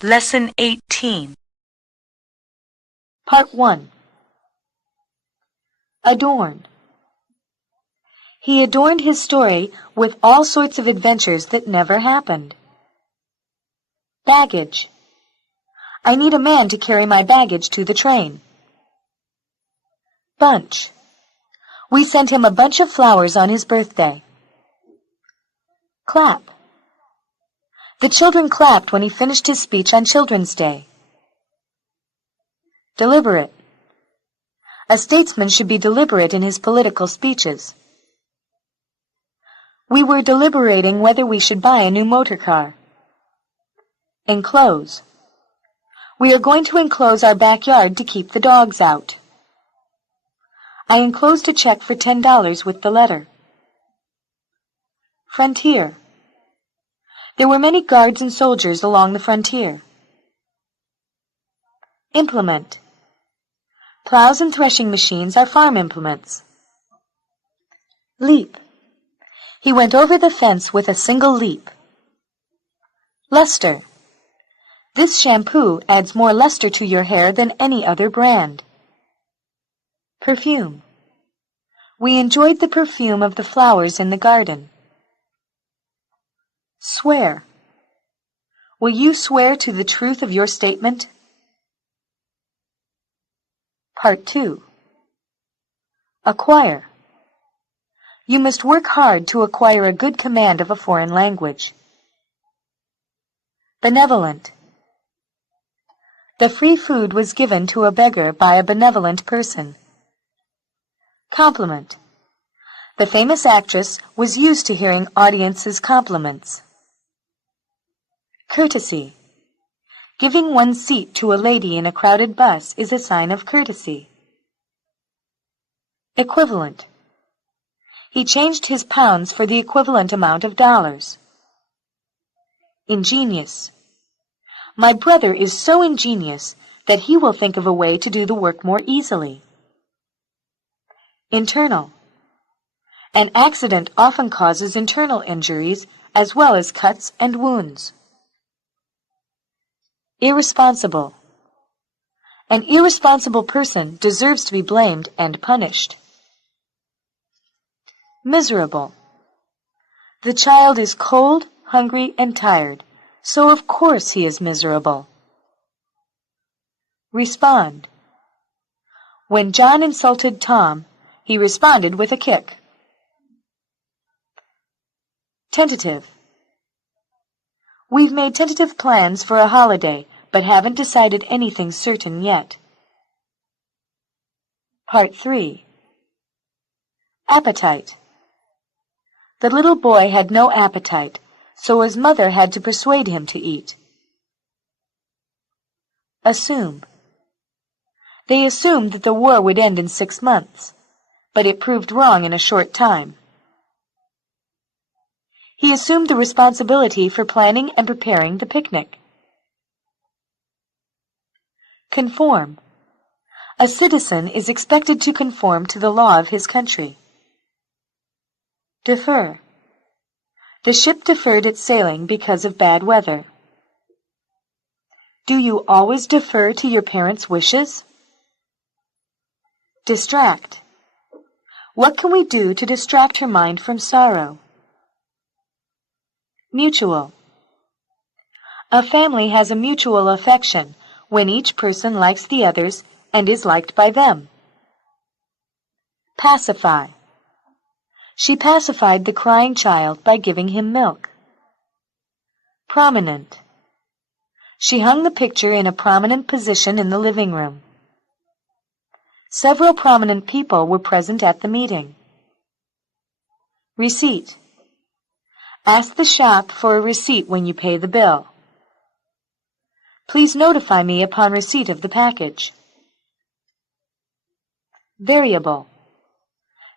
Lesson 18. Part 1. Adorn. He adorned his story with all sorts of adventures that never happened. Baggage. I need a man to carry my baggage to the train. Bunch. We sent him a bunch of flowers on his birthday. Clap. The children clapped when he finished his speech on Children's Day. Deliberate. A statesman should be deliberate in his political speeches. We were deliberating whether we should buy a new motor car. Enclose. We are going to enclose our backyard to keep the dogs out. I enclosed a check for $10 with the letter. Frontier. There were many guards and soldiers along the frontier. Implement. Plows and threshing machines are farm implements. Leap. He went over the fence with a single leap. Luster. This shampoo adds more luster to your hair than any other brand. Perfume. We enjoyed the perfume of the flowers in the garden. Swear. Will you swear to the truth of your statement? Part 2. Acquire. You must work hard to acquire a good command of a foreign language. Benevolent. The free food was given to a beggar by a benevolent person. Compliment. The famous actress was used to hearing audiences' compliments. Courtesy. Giving one's seat to a lady in a crowded bus is a sign of courtesy. Equivalent. He changed his pounds for the equivalent amount of dollars. Ingenious. My brother is so ingenious that he will think of a way to do the work more easily. Internal. An accident often causes internal injuries as well as cuts and wounds. Irresponsible. An irresponsible person deserves to be blamed and punished. Miserable. The child is cold, hungry, and tired, so of course he is miserable. Respond. When John insulted Tom, he responded with a kick. Tentative. We've made tentative plans for a holiday, but haven't decided anything certain yet. Part 3. Appetite. The little boy had no appetite, so his mother had to persuade him to eat. Assume. They assumed that the war would end in 6 months, but it proved wrong in a short time. He assumed the responsibility for planning and preparing the picnic. Conform. A citizen is expected to conform to the law of his country. Defer. The ship deferred its sailing because of bad weather. Do you always defer to your parents' wishes? Distract. What can we do to distract her mind from sorrow? Mutual. A family has a mutual affection when each person likes the others and is liked by them. Pacify. She pacified the crying child by giving him milk. Prominent. She hung the picture in a prominent position in the living room. Several prominent people were present at the meeting. Receipt. Ask the shop for a receipt when you pay the bill. Please notify me upon receipt of the package. Variable.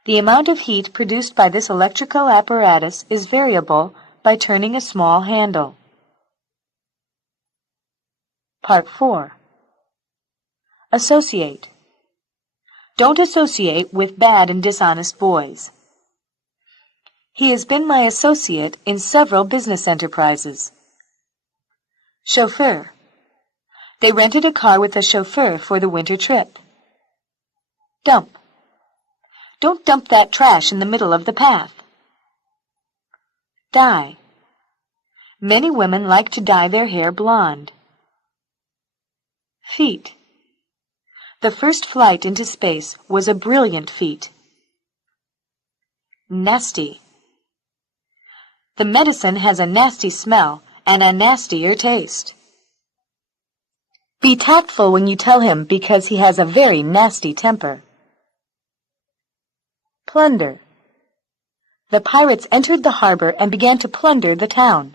The amount of heat produced by this electrical apparatus is variable by turning a small handle. Part 4. Associate. Don't associate with bad and dishonest boys. He has been my associate in several business enterprises. Chauffeur. They rented a car with a chauffeur for the winter trip. Dump. Don't dump that trash in the middle of the path. Dye. Many women like to dye their hair blonde. Feat. The first flight into space was a brilliant feat. Nasty. The medicine has a nasty smell and a nastier taste. Be tactful when you tell him because he has a very nasty temper. Plunder. The pirates entered the harbor and began to plunder the town.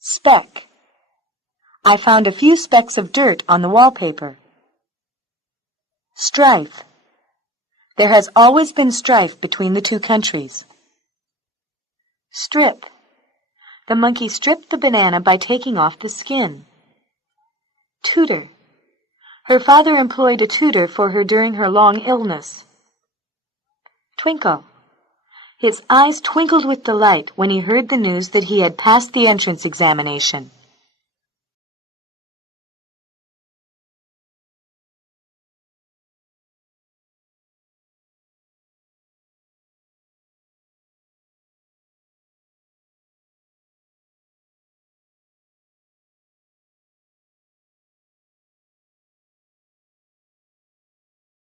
Speck. I found a few specks of dirt on the wallpaper. Strife. There has always been strife between the two countries. Strip. The monkey stripped the banana by taking off the skin. Tutor. Her father employed a tutor for her during her long illness. Twinkle. His eyes twinkled with delight when he heard the news that he had passed the entrance examination.